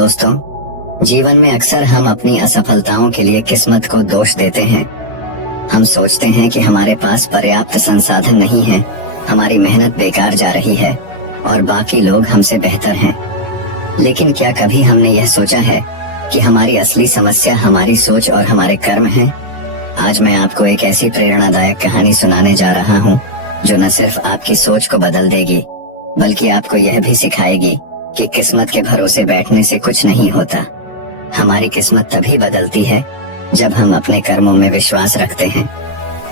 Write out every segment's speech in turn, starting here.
दोस्तों, जीवन में अक्सर हम अपनी असफलताओं के लिए किस्मत को दोष देते हैं। हम सोचते हैं कि हमारे पास पर्याप्त संसाधन नहीं है, हमारी मेहनत बेकार जा रही है और बाकी लोग हमसे बेहतर हैं। लेकिन क्या कभी हमने यह सोचा है कि हमारी असली समस्या हमारी सोच और हमारे कर्म हैं? आज मैं आपको एक ऐसी प्रेरणादायक कहानी सुनाने जा रहा हूँ जो न सिर्फ आपकी सोच को बदल देगी, बल्कि आपको यह भी सिखाएगी कि किस्मत के भरोसे बैठने से कुछ नहीं होता। हमारी किस्मत तभी बदलती है जब हम अपने कर्मों में विश्वास रखते हैं।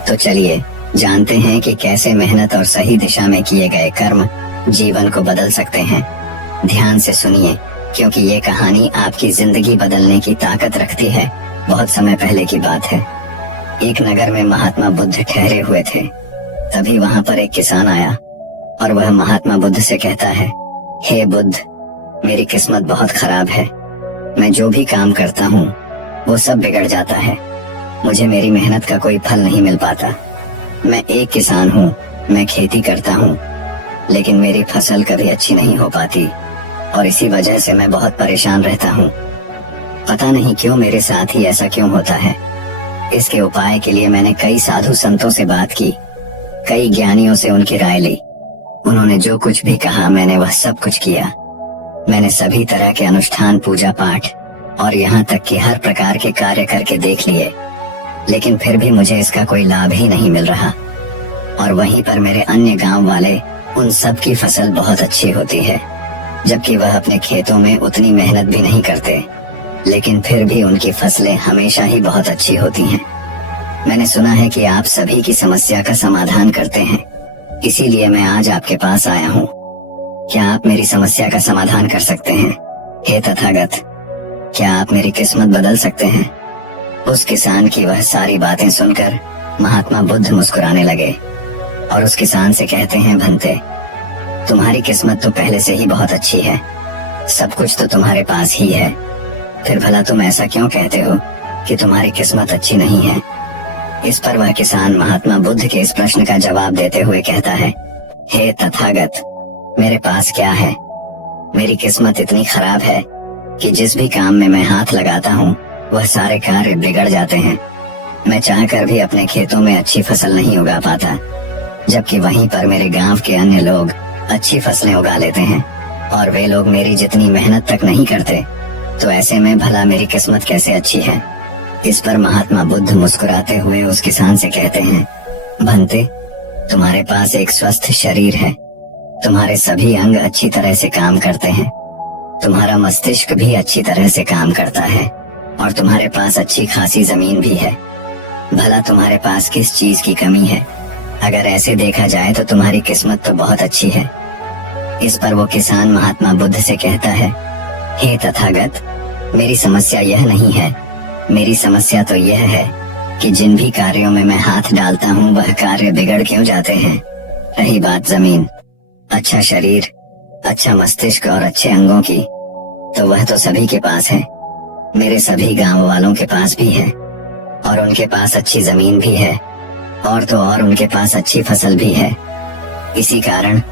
तो चलिए जानते हैं कि कैसे मेहनत और सही दिशा में किए गए कर्म जीवन को बदल सकते हैं। ध्यान से सुनिए, क्योंकि ये कहानी आपकी जिंदगी बदलने की ताकत रखती है। बहुत समय पहले की बात है। एक नगर में महात्मा बुद्ध ठहरे हुए थे। तभी वहां पर एक किसान आया और वह महात्मा बुद्ध से कहता है, हे बुद्ध, मेरी किस्मत बहुत खराब है। मैं जो भी काम करता हूँ वो सब बिगड़ जाता है। मुझे मेरी मेहनत का कोई फल नहीं मिल पाता। मैं एक किसान हूँ, मैं खेती करता हूँ, लेकिन मेरी फसल कभी अच्छी नहीं हो पाती और इसी वजह से मैं बहुत परेशान रहता हूँ। पता नहीं क्यों मेरे साथ ही ऐसा क्यों होता है। इसके उपाय के लिए मैंने कई साधु संतों से बात की, कई ज्ञानियों से उनकी राय ली। उन्होंने जो कुछ भी कहा मैंने वह सब कुछ किया। मैंने सभी तरह के अनुष्ठान, पूजा पाठ और यहाँ तक कि हर प्रकार के कार्य करके देख लिए, लेकिन फिर भी मुझे इसका कोई लाभ ही नहीं मिल रहा। और वहीं पर मेरे अन्य गांव वाले, उन सब की फसल बहुत अच्छी होती है, जबकि वह अपने खेतों में उतनी मेहनत भी नहीं करते, लेकिन फिर भी उनकी फसलें हमेशा ही बहुत अच्छी होती हैं। मैंने सुना है कि आप सभी की समस्या का समाधान करते हैं, इसीलिए मैं आज आपके पास आया हूँ। क्या आप मेरी समस्या का समाधान कर सकते हैं? हे तथागत, क्या आप मेरी किस्मत बदल सकते हैं? उस किसान की वह सारी बातें सुनकर महात्मा बुद्ध मुस्कुराने लगे और उस किसान से कहते हैं, भंते, तुम्हारी किस्मत तो पहले से ही बहुत अच्छी है, सब कुछ तो तुम्हारे पास ही है, फिर भला तुम ऐसा क्यों कहते हो कि तुम्हारी किस्मत अच्छी नहीं है? इस पर वह किसान महात्मा बुद्ध के इस प्रश्न का जवाब देते हुए कहता है, हे तथागत, मेरे पास क्या है? मेरी किस्मत इतनी खराब है कि जिस भी काम में मैं हाथ लगाता हूँ वह सारे कार्य बिगड़ जाते हैं। मैं चाहकर भी अपने खेतों में अच्छी फसल नहीं उगा पाता, जबकि वहीं पर मेरे गांव के अन्य लोग अच्छी फसलें उगा लेते हैं और वे लोग मेरी जितनी मेहनत तक नहीं करते। तो ऐसे में भला मेरी किस्मत कैसे अच्छी है? इस पर महात्मा बुद्ध मुस्कुराते हुए उस किसान से कहते हैं, भंते, तुम्हारे पास एक स्वस्थ शरीर है, तुम्हारे सभी अंग अच्छी तरह से काम करते हैं, तुम्हारा मस्तिष्क भी अच्छी तरह से काम करता है और तुम्हारे पास अच्छी खासी जमीन भी है। भला तुम्हारे पास किस चीज की कमी है? अगर ऐसे देखा जाए तो तुम्हारी किस्मत तो बहुत अच्छी है। इस पर वो किसान महात्मा बुद्ध से कहता है, हे तथागत, मेरी समस्या यह नहीं है। मेरी समस्या तो यह है कि जिन भी कार्यों में मैं हाथ डालता हूँ वह कार्य बिगड़ क्यों जाते हैं। रही बात जमीन, अच्छा शरीर, अच्छा मस्तिष्क और अच्छे अंगों की, तो वह तो सभी के पास है। मेरे सभी गांव वालों के पास भी है और उनके पास अच्छी जमीन भी है और तो और उनके पास अच्छी फसल भी है। इसी कारण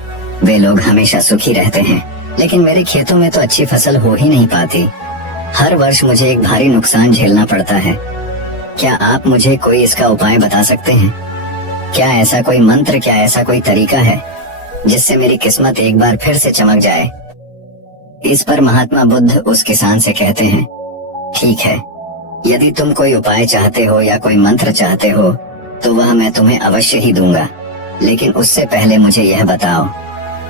वे लोग हमेशा सुखी रहते हैं। लेकिन मेरे खेतों में तो अच्छी फसल हो ही नहीं पाती। हर वर्ष मुझे एक भारी नुकसान झेलना पड़ता है। क्या आप मुझे कोई इसका उपाय बता सकते हैं? क्या ऐसा कोई मंत्र, क्या ऐसा कोई तरीका है जिससे मेरी किस्मत एक बार फिर से चमक जाए? इस पर महात्मा बुद्ध उस किसान से कहते हैं, ठीक है, यदि तुम कोई उपाय चाहते हो या कोई मंत्र चाहते हो तो वह मैं तुम्हें अवश्य ही दूंगा। लेकिन उससे पहले मुझे यह बताओ,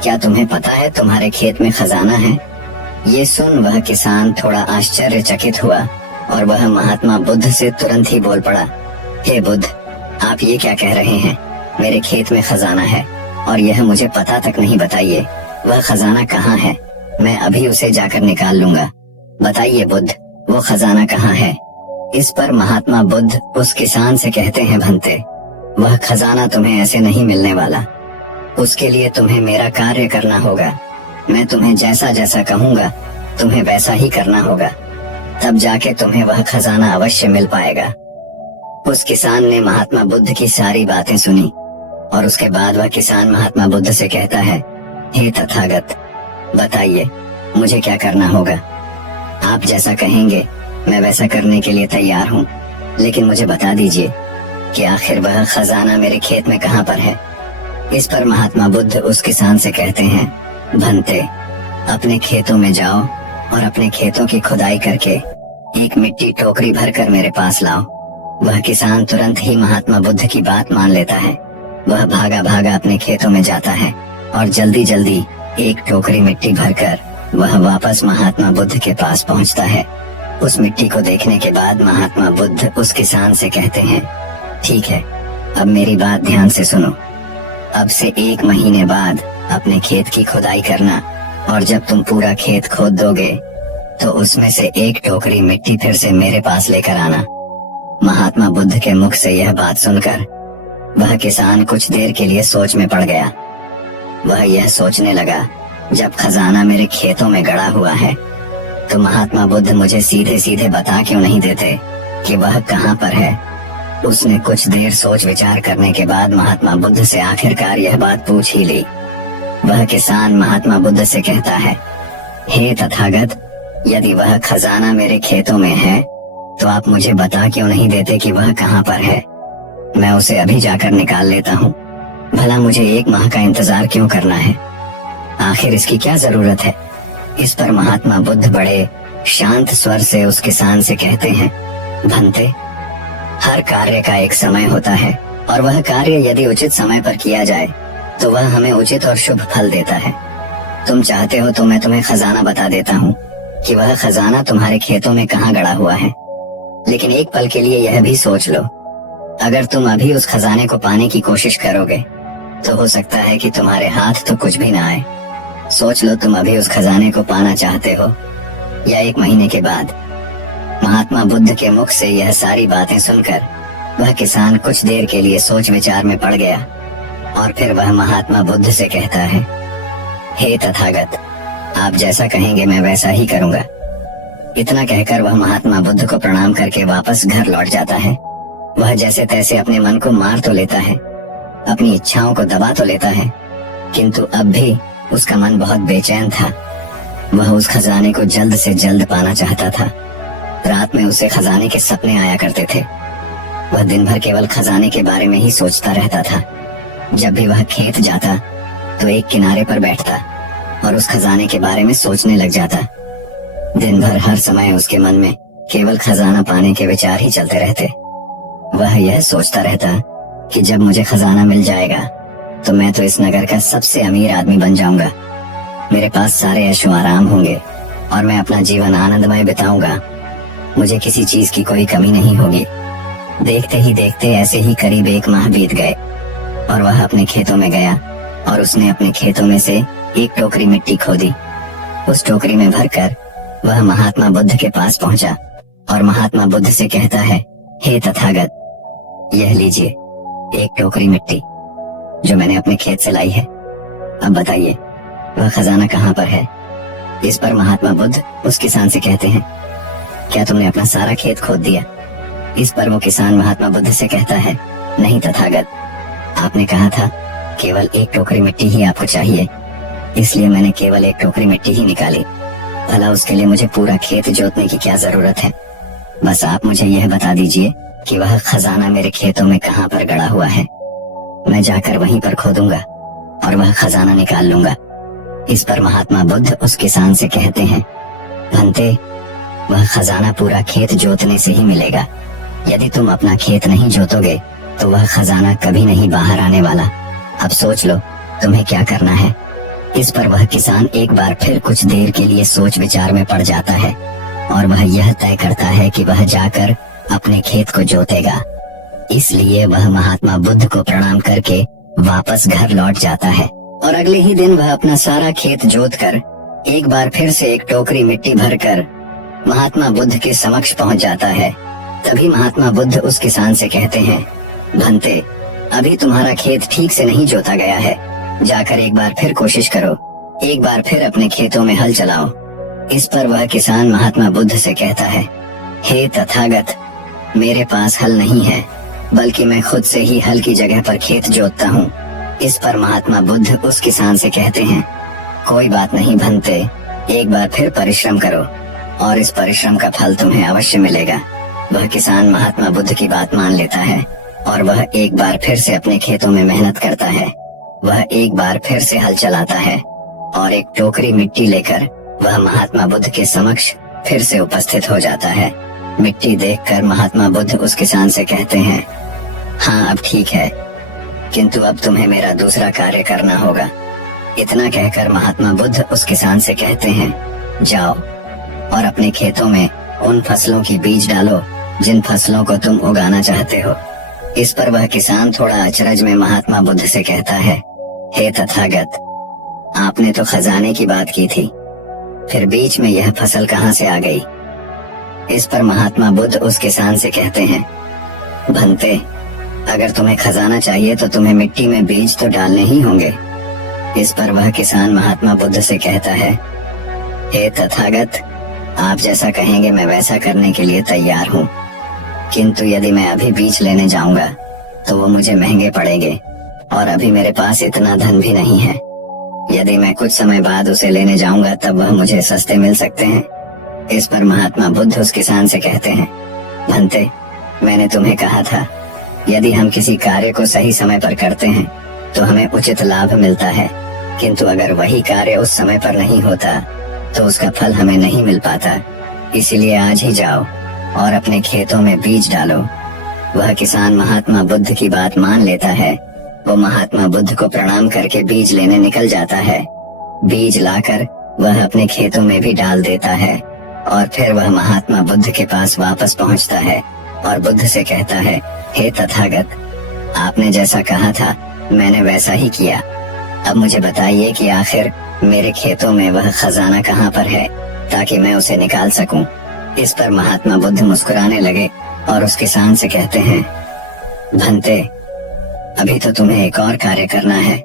क्या तुम्हें पता है तुम्हारे खेत में खजाना है? ये सुन वह किसान थोड़ा आश्चर्यचकित हुआ और वह महात्मा बुद्ध से तुरंत ही बोल पड़ा, हे बुद्ध, आप ये क्या कह रहे हैं? मेरे खेत में खजाना है और यह मुझे पता तक नहीं। बताइए, वह खजाना कहाँ है? मैं अभी उसे जाकर निकाल लूंगा। बताइए बुद्ध, वो खजाना कहाँ है? इस पर महात्मा बुद्ध उस किसान से कहते हैं, भंते, वह खजाना तुम्हें ऐसे नहीं मिलने वाला। उसके लिए तुम्हें मेरा कार्य करना होगा। मैं तुम्हें जैसा जैसा कहूँगा तुम्हें वैसा ही करना होगा, तब जाके तुम्हें वह खजाना अवश्य मिल पाएगा। उस किसान ने महात्मा बुद्ध की सारी बातें सुनी और उसके बाद वह किसान महात्मा बुद्ध से कहता है, हे तथागत, बताइए मुझे क्या करना होगा? आप जैसा कहेंगे मैं वैसा करने के लिए तैयार हूँ, लेकिन मुझे बता दीजिए कि आखिर वह खजाना मेरे खेत में कहाँ पर है। इस पर महात्मा बुद्ध उस किसान से कहते हैं, भंते, अपने खेतों में जाओ और अपने खेतों की खुदाई करके एक मिट्टी टोकरी भरकर मेरे पास लाओ। वह किसान तुरंत ही महात्मा बुद्ध की बात मान लेता है। वह भागा भागा अपने खेतों में जाता है और जल्दी जल्दी एक टोकरी मिट्टी भरकर वह वापस महात्मा बुद्ध के पास पहुंचता है। उस मिट्टी को देखने के बाद महात्मा बुद्ध उस किसान से कहते हैं, ठीक है, अब मेरी बात ध्यान से सुनो। अब से 1 महीने बाद अपने खेत की खुदाई करना और जब तुम पूरा खेत खोद दोगे तो उसमें से एक टोकरी मिट्टी फिर से मेरे पास लेकर आना। महात्मा बुद्ध के मुख से यह बात सुनकर वह किसान कुछ देर के लिए सोच में पड़ गया। वह यह सोचने लगा, जब खजाना मेरे खेतों में गड़ा हुआ है तो महात्मा बुद्ध मुझे सीधे सीधे बता क्यों नहीं देते कि वह कहाँ पर है। उसने कुछ देर सोच विचार करने के बाद महात्मा बुद्ध से आखिरकार यह बात पूछ ही ली। वह किसान महात्मा बुद्ध से कहता है, हे तथागत, यदि वह खजाना मेरे खेतों में है तो आप मुझे बता क्यों नहीं देते कि वह कहाँ पर है। मैं उसे अभी जाकर निकाल लेता हूँ। भला मुझे 1 माह का इंतजार क्यों करना है, आखिर इसकी क्या जरूरत है। इस पर महात्मा बुद्ध बड़े शांत स्वर से उस किसान से कहते हैं, भंते, हर कार्य का एक समय होता है और वह कार्य यदि उचित समय पर किया जाए तो वह हमें उचित और शुभ फल देता है। तुम चाहते हो तो मैं तुम्हें खजाना बता देता हूँ कि वह खजाना तुम्हारे खेतों में कहाँ गड़ा हुआ है, लेकिन एक पल के लिए यह भी सोच लो, अगर तुम अभी उस खजाने को पाने की कोशिश करोगे तो हो सकता है कि तुम्हारे हाथ तो कुछ भी ना आए। सोच लो, तुम अभी उस खजाने को पाना चाहते हो या 1 महीने के बाद। महात्मा बुद्ध के मुख से यह सारी बातें सुनकर वह किसान कुछ देर के लिए सोच विचार में पड़ गया और फिर वह महात्मा बुद्ध से कहता है, हे तथागत, आप जैसा कहेंगे मैं वैसा ही करूंगा। इतना कहकर वह महात्मा बुद्ध को प्रणाम करके वापस घर लौट जाता है। वह जैसे तैसे अपने मन को मार तो लेता है, अपनी इच्छाओं को दबा तो लेता है, किंतु अब भी उसका मन बहुत बेचैन था। वह उस खजाने को जल्द से जल्द पाना चाहता था। रात में उसे खजाने के सपने आया करते थे। वह दिन भर केवल खजाने के बारे में ही सोचता रहता था। जब भी वह खेत जाता तो एक किनारे पर बैठता और उस खजाने के बारे में सोचने लग जाता। दिन भर हर समय उसके मन में केवल खजाना पाने के विचार ही चलते रहते। वह यह सोचता रहता कि जब मुझे खजाना मिल जाएगा तो मैं तो इस नगर का सबसे अमीर आदमी बन जाऊंगा। मेरे पास सारे ऐशो आराम होंगे और मैं अपना जीवन आनंदमय बिताऊंगा। मुझे किसी चीज की कोई कमी नहीं होगी। देखते ही देखते ऐसे ही करीब 1 माह बीत गए और वह अपने खेतों में गया और उसने अपने खेतों में से एक टोकरी मिट्टी खोदी। उस टोकरी में भरकर वह महात्मा बुद्ध के पास पहुंचा और महात्मा बुद्ध से कहता है, हे तथागत, यह लीजिए एक टोकरी मिट्टी जो मैंने अपने खेत से लाई है। अब बताइए वह खजाना कहाँ पर है। इस पर महात्मा बुद्ध उस किसान से कहते हैं, क्या तुमने अपना सारा खेत खोद दिया। इस पर वो किसान महात्मा बुद्ध से कहता है, नहीं तथागत, आपने कहा था केवल एक टोकरी मिट्टी ही आपको चाहिए, इसलिए मैंने केवल एक टोकरी मिट्टी ही निकाली। भला उसके लिए मुझे पूरा खेत जोतने की क्या जरूरत है। बस आप मुझे यह बता दीजिए कि वह खजाना मेरे खेतों में कहाँ पर गड़ा हुआ है। मैं जाकर वहीं पर खोदूंगा और वह खजाना निकाल लूंगा। इस पर महात्मा बुद्ध उस किसान से कहते हैं, भंते, वह खजाना पूरा खेत जोतने से ही मिलेगा। यदि तुम अपना खेत नहीं जोतोगे तो वह खजाना कभी नहीं बाहर आने वाला। अब सोच लो तुम्हें क्या करना है। इस पर वह किसान एक बार फिर कुछ देर के लिए सोच विचार में पड़ जाता है और वह यह तय करता है कि वह जाकर अपने खेत को जोतेगा। इसलिए वह महात्मा बुद्ध को प्रणाम करके वापस घर लौट जाता है और अगले ही दिन वह अपना सारा खेत जोतकर एक बार फिर से एक टोकरी मिट्टी भरकर महात्मा बुद्ध के समक्ष पहुंच जाता है। तभी महात्मा बुद्ध उस किसान से कहते हैं, भंते, अभी तुम्हारा खेत ठीक से नहीं जोता गया है। जाकर एक बार फिर कोशिश करो, एक बार फिर अपने खेतों में हल चलाओ। इस पर वह किसान महात्मा बुद्ध से कहता है, हे तथागत, मेरे पास हल नहीं है, बल्कि मैं खुद से ही हल की जगह पर खेत जोतता हूँ। इस पर महात्मा बुद्ध उस किसान से कहते हैं, कोई बात नहीं भंते, एक बार फिर परिश्रम करो। और इस परिश्रम का फल तुम्हें अवश्य मिलेगा। वह किसान महात्मा बुद्ध की बात मान लेता है और वह एक बार फिर से अपने खेतों में मेहनत करता है। वह एक बार फिर से हल चलाता है और एक टोकरी मिट्टी लेकर वह महात्मा बुद्ध के समक्ष फिर से उपस्थित हो जाता है। मिट्टी देखकर महात्मा बुद्ध उस किसान से कहते हैं, हाँ अब ठीक है, किंतु अब तुम्हें मेरा दूसरा कार्य करना होगा। इतना कहकर महात्मा बुद्ध उस किसान से कहते हैं, जाओ और अपने खेतों में उन फसलों की बीज डालो जिन फसलों को तुम उगाना चाहते हो। इस पर वह किसान थोड़ा अचरज में महात्मा बुद्ध से कहता है, हे तथागत, आपने तो खजाने की बात की थी, फिर बीच में यह फसल कहाँ से आ गई? इस पर महात्मा बुद्ध उस किसान से कहते हैं, भंते, अगर तुम्हें खजाना चाहिए तो तुम्हें मिट्टी में बीज तो डालने ही होंगे। इस पर वह किसान महात्मा बुद्ध से कहता है, हे तथागत, आप जैसा कहेंगे मैं वैसा करने के लिए तैयार हूँ, किंतु यदि मैं अभी बीज लेने जाऊंगा तो वो मुझे महंगे पड़ेंगे और अभी मेरे पास इतना धन भी नहीं है। यदि मैं कुछ समय बाद उसे लेने जाऊंगा तब वह मुझे सस्ते मिल सकते हैं। इस पर महात्मा बुद्ध उस किसान से कहते हैं, भंते, मैंने तुम्हें कहा था यदि हम किसी कार्य को सही समय पर करते हैं तो हमें उचित लाभ मिलता है, किंतु अगर वही कार्य उस समय पर नहीं होता तो उसका फल हमें नहीं मिल पाता। इसीलिए आज ही जाओ और अपने खेतों में बीज डालो। वह किसान महात्मा बुद्ध की बात मान लेता है। वो महात्मा बुद्ध को प्रणाम करके बीज लेने निकल जाता है। बीज लाकर वह अपने खेतों में भी डाल देता है और फिर वह महात्मा बुद्ध के पास वापस पहुंचता है और बुद्ध से कहता है, हे तथागत, आपने जैसा कहा था मैंने वैसा ही किया। अब मुझे बताइए कि आखिर मेरे खेतों में वह खजाना कहाँ पर है ताकि मैं उसे निकाल सकूं। इस पर महात्मा बुद्ध मुस्कुराने लगे और उस किसान से कहते हैं, भंते, अभी तो तुम्हें एक और कार्य करना है,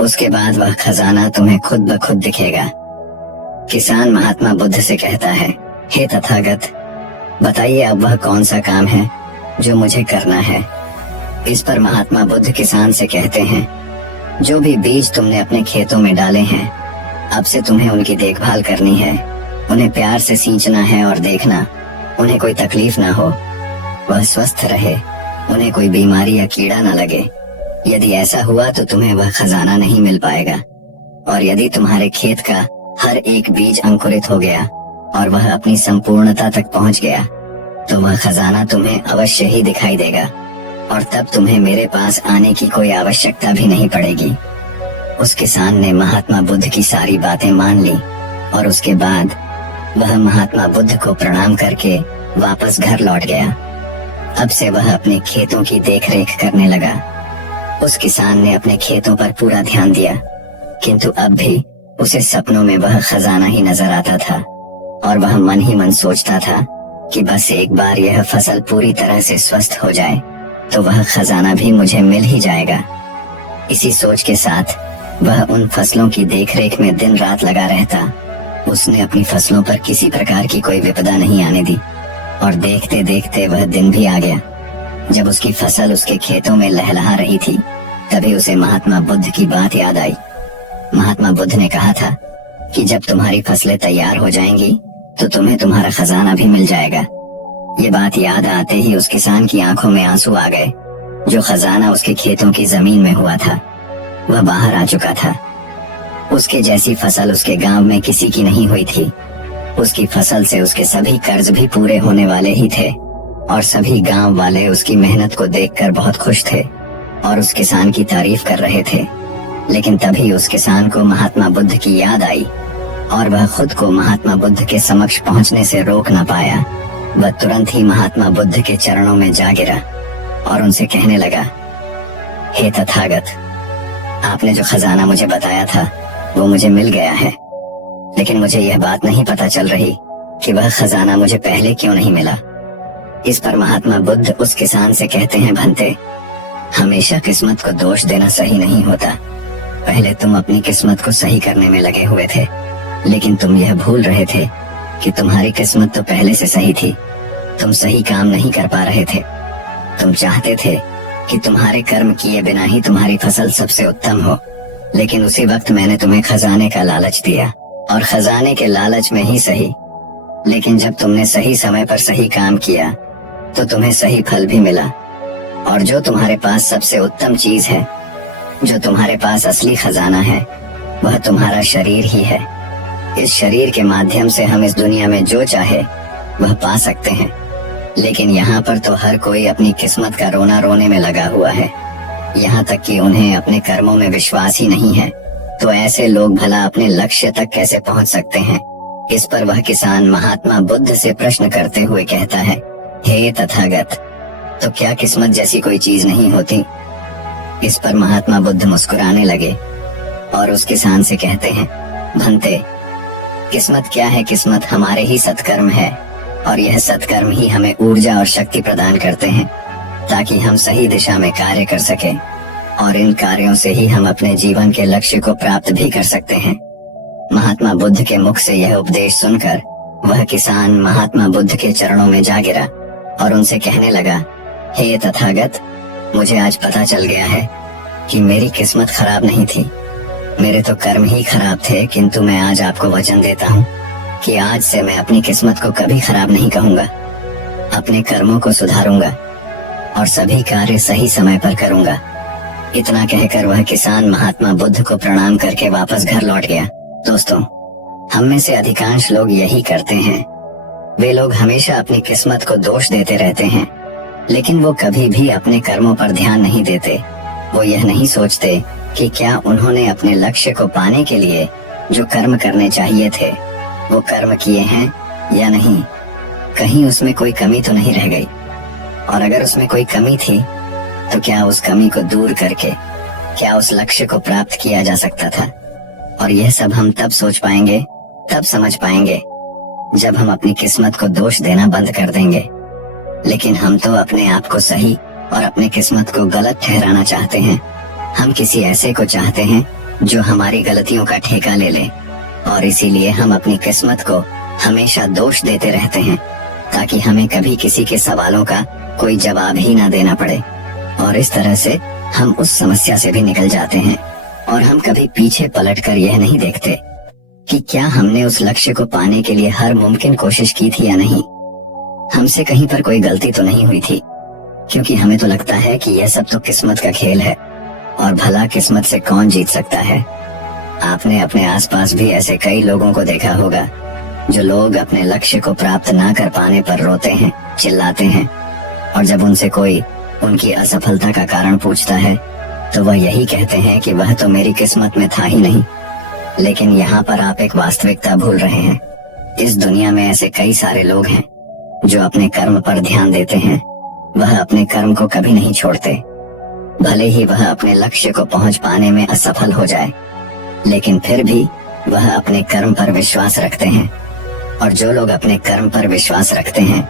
उसके बाद वह खजाना तुम्हें खुद ब खुद दिखेगा। किसान महात्मा बुद्ध से कहता है, हे तथागत, बताइए अब वह कौन सा काम है जो मुझे करना है। इस पर महात्मा बुद्ध किसान से कहते हैं, जो भी बीज तुमने अपने खेतों में डाले हैं अब से तुम्हें उनकी देखभाल करनी है। उन्हें प्यार से सींचना है और देखना उन्हें कोई तकलीफ ना हो, वह स्वस्थ रहे, उन्हें कोई बीमारी या कीड़ा न लगे। यदि ऐसा हुआ तो तुम्हें वह खजाना नहीं मिल पाएगा, और यदि तुम्हारे खेत का हर एक बीज अंकुरित हो गया और वह अपनी संपूर्णता तक पहुंच गया तो वह खजाना तुम्हें अवश्य ही दिखाई देगा और तब तुम्हें मेरे पास आने की कोई आवश्यकता भी नहीं पड़ेगी। उस किसान ने महात्मा बुद्ध की सारी बातें मान ली और उसके बाद वह महात्मा बुद्ध को प्रणाम करके वापस घर लौट गया। अब से वह अपने खेतों की देखरेख करने लगा। उस किसान ने अपने खेतों पर पूरा ध्यान दिया, किंतु अब भी उसे सपनों में वह खजाना ही नजर आता था और वह मन ही मन सोचता था कि बस एक बार यह फसल पूरी तरह से स्वस्थ हो जाए तो वह खजाना भी मुझे मिल ही जाएगा। इसी सोच के साथ वह उन फसलों की देखरेख में दिन रात लगा रहता। उसने अपनी फसलों पर किसी प्रकार की कोई विपदा नहीं आने दी और देखते देखते वह दिन भी आ गया। जब उसकी फसल उसके खेतों में लहलहा रही थी तभी उसे महात्मा बुद्ध की बात याद आई। महात्मा बुद्ध ने कहा था कि जब तुम्हारी फसलें तैयार हो जाएंगी तो तुम्हें तुम्हारा खजाना भी मिल जाएगा। ये बात याद आते ही उस किसान की आंखों में आंसू आ गए। जो खजाना उसके खेतों की जमीन में हुआ था वह बाहर आ चुका था। उसके जैसी फसल उसके गांव में किसी की नहीं हुई थी। उसकी फसल से उसके सभी कर्ज भी पूरे होने वाले ही थे और सभी गांव वाले उसकी मेहनत को देखकर बहुत खुश थे और उस किसान की तारीफ कर रहे थे। लेकिन तभी उस किसान को महात्मा बुद्ध की याद आई और वह खुद को महात्मा बुद्ध के समक्ष पहुंचने से रोक न पाया। वह तुरंत ही महात्मा बुद्ध के चरणों में जा गिरा और उनसे कहने लगा, हे तथागत, आपने जो खजाना मुझे बताया था वो मुझे मिल गया है, लेकिन मुझे यह बात नहीं पता चल रही कि वह खजाना मुझे पहले क्यों नहीं मिला। इस पर महात्मा बुद्ध उस किसान से कहते हैं, भंते, हमेशा किस्मत को दोष देना सही नहीं होता। पहले तुम अपनी किस्मत को सही करने में लगे हुए थे, लेकिन तुम यह भूल रहे थे कि तुम्हारी किस्मत तो पहले से सही थी। तुम सही काम नहीं कर पा रहे थे। तुम चाहते थे कि तुम्हारे कर्म किए बिना ही तुम्हारी फसल सबसे उत्तम हो, लेकिन उसी वक्त मैंने तुम्हें खजाने का लालच दिया और खजाने के लालच में ही सही लेकिन जब तुमने सही समय पर सही काम किया तो तुम्हें सही फल भी मिला। और जो तुम्हारे पास सबसे उत्तम चीज है, जो तुम्हारे पास असली खजाना है, वह तुम्हारा शरीर ही है। इस शरीर के माध्यम से हम इस दुनिया में जो चाहे वह पा सकते हैं। लेकिन यहाँ पर तो हर कोई अपनी किस्मत का रोना रोने में लगा हुआ है, यहाँ तक कि उन्हें अपने कर्मों में विश्वास ही नहीं है। तो ऐसे लोग भला अपने लक्ष्य तक कैसे पहुँच सकते हैं? इस पर वह किसान महात्मा बुद्ध से प्रश्न करते हुए कहता है, हे तथागत, तो क्या किस्मत जैसी कोई चीज नहीं होती? इस पर महात्मा बुद्ध मुस्कुराने लगे और उस किसान से कहते हैं, भंते, किस्मत क्या है? किस्मत हमारे ही सत्कर्म है, और यह सत्कर्म ही हमें ऊर्जा और शक्ति प्रदान करते हैं ताकि हम सही दिशा में कार्य कर सकें, और इन कार्यों से ही हम अपने जीवन के लक्ष्य को प्राप्त भी कर सकते हैं। महात्मा बुद्ध के मुख से यह उपदेश सुनकर वह किसान महात्मा बुद्ध के चरणों में जा गिरा और उनसे कहने लगा, हे तथागत, मुझे आज पता चल गया है कि मेरी किस्मत खराब नहीं थी, मेरे तो कर्म ही खराब थे। किंतु मैं आज आपको वचन देता हूँ कि आज से मैं अपनी किस्मत को कभी खराब नहीं कहूँगा, अपने कर्मों को सुधारूंगा और सभी कार्य सही समय पर करूंगा। इतना कहकर वह किसान महात्मा बुद्ध को प्रणाम करके वापस घर लौट गया। दोस्तों, हम में से अधिकांश लोग यही करते हैं। वे लोग हमेशा अपनी किस्मत को दोष देते रहते हैं, लेकिन वो कभी भी अपने कर्मों पर ध्यान नहीं देते। वो यह नहीं सोचते कि क्या उन्होंने अपने लक्ष्य को पाने के लिए जो कर्म करने चाहिए थे वो कर्म किए हैं या नहीं, कहीं उसमें कोई कमी तो नहीं रह गई, और अगर उसमें कोई कमी थी तो क्या उस कमी को दूर करके क्या उस लक्ष्य को प्राप्त किया जा सकता था। और यह सब हम तब सोच पाएंगे, तब समझ पाएंगे जब हम अपनी किस्मत को दोष देना बंद कर देंगे। लेकिन हम तो अपने आप को सही और अपने किस्मत को गलत ठहराना चाहते हैं। हम किसी ऐसे को चाहते हैं जो हमारी गलतियों का ठेका ले ले, और इसीलिए हम अपनी किस्मत को हमेशा दोष देते रहते हैं ताकि हमें कभी किसी के सवालों का कोई जवाब ही ना देना पड़े। और इस तरह से हम उस समस्या से भी निकल जाते हैं, और हम कभी पीछे पलटकर यह नहीं देखते कि क्या हमने उस लक्ष्य को पाने के लिए हर मुमकिन कोशिश की थी या नहीं। हमसे कहीं पर कोई गलती तो नहीं हुई थी, क्योंकि हमें तो लगता है कि यह सब तो किस्मत का खेल है, और भला किस्मत से कौन जीत सकता है। आपने अपने आसपास भी ऐसे कई लोगों को देखा होगा जो लोग अपने लक्ष्य को प्राप्त ना कर पाने पर रोते हैं, चिल्लाते हैं, और जब उनसे कोई उनकी असफलता का कारण पूछता है तो वह यही कहते हैं कि वह तो मेरी किस्मत में था ही नहीं। लेकिन यहाँ पर आप एक वास्तविकता भूल रहे हैं। इस दुनिया में ऐसे कई सारे लोग हैं जो अपने कर्म पर ध्यान देते हैं। वह अपने कर्म को कभी नहीं छोड़ते, भले ही वह अपने लक्ष्य को पहुंच पाने में असफल हो जाए, लेकिन फिर भी वह अपने कर्म पर विश्वास रखते हैं। और जो लोग अपने कर्म पर विश्वास रखते हैं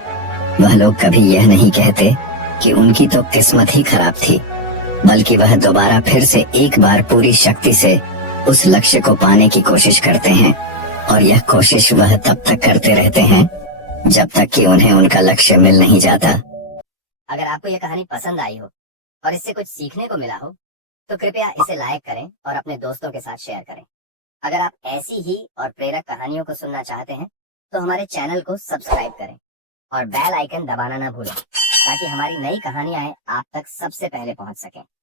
वह लोग कभी यह नहीं कहते कि उनकी तो किस्मत ही खराब थी, बल्कि वह दोबारा फिर से एक बार पूरी शक्ति से उस लक्ष्य को पाने की कोशिश करते हैं। और यह कोशिश वह तब तक करते रहते हैं जब तक कि उन्हें उनका लक्ष्य मिल नहीं जाता। अगर आपको यह कहानी पसंद आई हो और इससे कुछ सीखने को मिला हो तो कृपया इसे लाइक करें और अपने दोस्तों के साथ शेयर करें। अगर आप ऐसी ही और प्रेरक कहानियों को सुनना चाहते हैं तो हमारे चैनल को सब्सक्राइब करें और बेल आइकन दबाना ना भूलें ताकि हमारी नई कहानियां आप तक सबसे पहले पहुंच सकें।